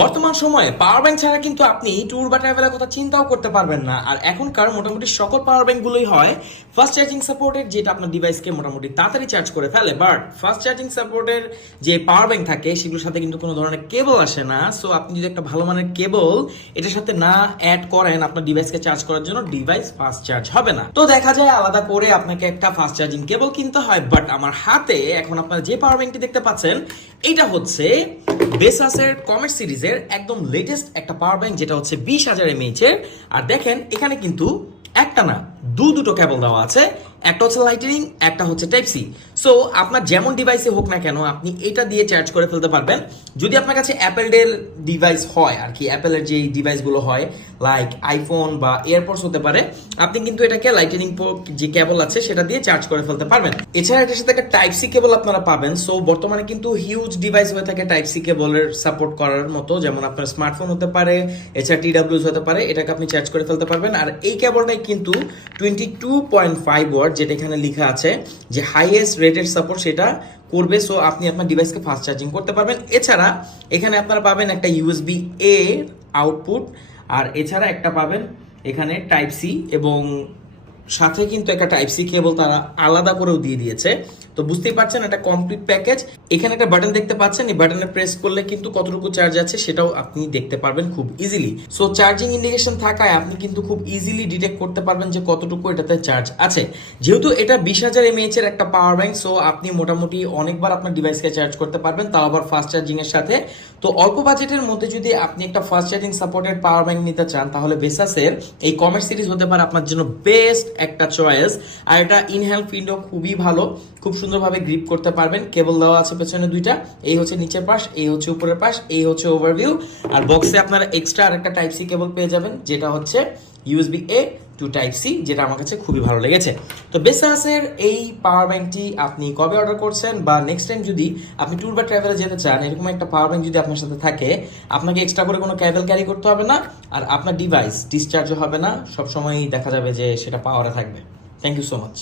বর্তমান সময়ে power bank ছাড়া কিন্তু আপনি ট্যুর বা ট্রাভেলের কথা চিন্তাও করতে পারবেন না। আর এখনকার মোটামুটি সকল পাওয়ার ব্যাংক গুলোই হয় ফাস্ট চার্জিং সাপোর্টেড, যেটা আপনার ডিভাইসকে মোটামুটি তাড়াতাড়ি চার্জ করে ফেলে। বাট ফাস্ট চার্জিং সাপোর্টের যে পাওয়ার ব্যাংক থাকে সেগুলোর সাথে কিন্তু কোনো ধরনের কেবল আসে না। সো আপনি যদি একটা ভালো মানের কেবল এটার সাথে না অ্যাড করেন আপনার ডিভাইসকে চার্জ করার জন্য, ডিভাইস ফাস্ট চার্জ হবে না। তো দেখা যায় আলাদা করে আপনাকে একটা ফাস্ট চার্জিং কেবল কিনতে হয়। বাট আমার হাতে এখন আপনারা যে পাওয়ার ব্যাংকটি দেখতে পাচ্ছেন এটা হচ্ছে বেসাসের কমেট সিরিজের একদম লেটেস্ট একটা পাওয়ার ব্যাংক, যেটা হচ্ছে 20,000 mAh এর। আর দেখেন এখানে কিন্তু একটা না দুটো কেবল দেওয়া আছে, একটা হচ্ছে লাইটনিং, একটা হচ্ছে টাইপ সি। সো আপনার যেমন ডিভাইসে হোক না কেন আপনি এটা দিয়ে চার্জ করে ফেলতে পারবেন। যদি আপনার কাছে অ্যাপেল ডেল ডিভাইস হয় আর কি, অ্যাপেলের যে ডিভাইসগুলো হয় লাইক আইফোন বা এয়ারপডস হতে পারে, আপনি কিন্তু এটাকে লাইটনিং যে কেবল আছে সেটা দিয়ে চার্জ করে ফেলতে পারবেন। এছাড়া এটার সাথে একটা টাইপ সি কেবল আপনারা পাবেন। সো বর্তমানে কিন্তু হিউজ ডিভাইস হয়ে থাকে টাইপ সি কেবলের সাপোর্ট করার মতো, যেমন আপনার স্মার্টফোন হতে পারে, এছাড়া টিডাব্লিউএস হতে পারে, এটাকে আপনি চার্জ করে ফেলতে পারবেন। আর এই কেবলটাই কিন্তু 22.5 ওয়াট, যেটা এখানে লেখা আছে যে হাইয়েস্ট রেটেড সাপোর্ট সেটা করবে। সো আপনি আপনার ডিভাইসকে ফাস্ট চার্জিং করতে পারবেন। এছাড়া এখানে আপনারা পাবেন একটা ইউএসবি এ আউটপুট, আর এছাড়া একটা পাবেন এখানে টাইপ সি, এবং সাথে কিন্তু একটা টাইপ সি কেবল তারা আলাদা করেও দিয়ে দিয়েছে। তো বুঝতেই পারছেন এটা কমপ্লিট প্যাকেজ। এখানে একটা বাটন দেখতে পাচ্ছেন, এই বাটনে প্রেস করলে কিন্তু কতটুকু চার্জ আছে সেটাও আপনি দেখতে পারবেন খুব ইজিলি। সো চার্জিং ইন্ডিকেশন থাকায় আপনি কিন্তু খুব ইজিলি ডিটেক্ট করতে পারবেন যে কতটুকু এটাতে চার্জ আছে। যেহেতু এটা 20,000 mAh এর একটা পাওয়ার ব্যাংক, সো আপনি মোটামুটি অনেকবার আপনার ডিভাইসকে চার্জ করতে পারবেন, তাও আবার ফাস্ট চার্জিং এর সাথে। তো অল্প বাজেটের মধ্যে যদি আপনি একটা fast charging supported power bank নিতে চান, তাহলে বেসাসের এই কমেট সিরিজ হতে পারে আপনার জন্য বেস্ট একটা চয়েস। আর এটা ইনহেল উইন্ডো খুবই ভালো, খুব সুন্দরভাবে গ্রিপ করতে পারবেন। কেবল দেওয়া আছে পেছনে দুইটা, এই হচ্ছে নিচের পাশ, এই হচ্ছে উপরের পাশ, এই হচ্ছে ওভারভিউ। আর বক্সে আপনারা এক্সট্রা আরেকটা টাইপ সি কেবল পেয়ে যাবেন, যেটা হচ্ছে USB A to type C, যেটা আমার কাছে খুবই ভালো লেগেছে। তো বেসাসের এই পাওয়ার ব্যাংকটি আপনি কবে অর্ডার করছেন, বা নেক্সট টাইম যদি আপনি ট্যুর বা ট্রাভেলে যেতে চান, এরকম একটা পাওয়ার ব্যাংক যদি আপনার সাথে থাকে, আপনাকে এক্সট্রা করে কোনো কেবল ক্যারি করতে হবে না, আর আপনার ডিভাইস ডিসচার্জও হবে না, সবসময়ই দেখা যাবে যে সেটা পাওয়ারে থাকবে। Thank you so much.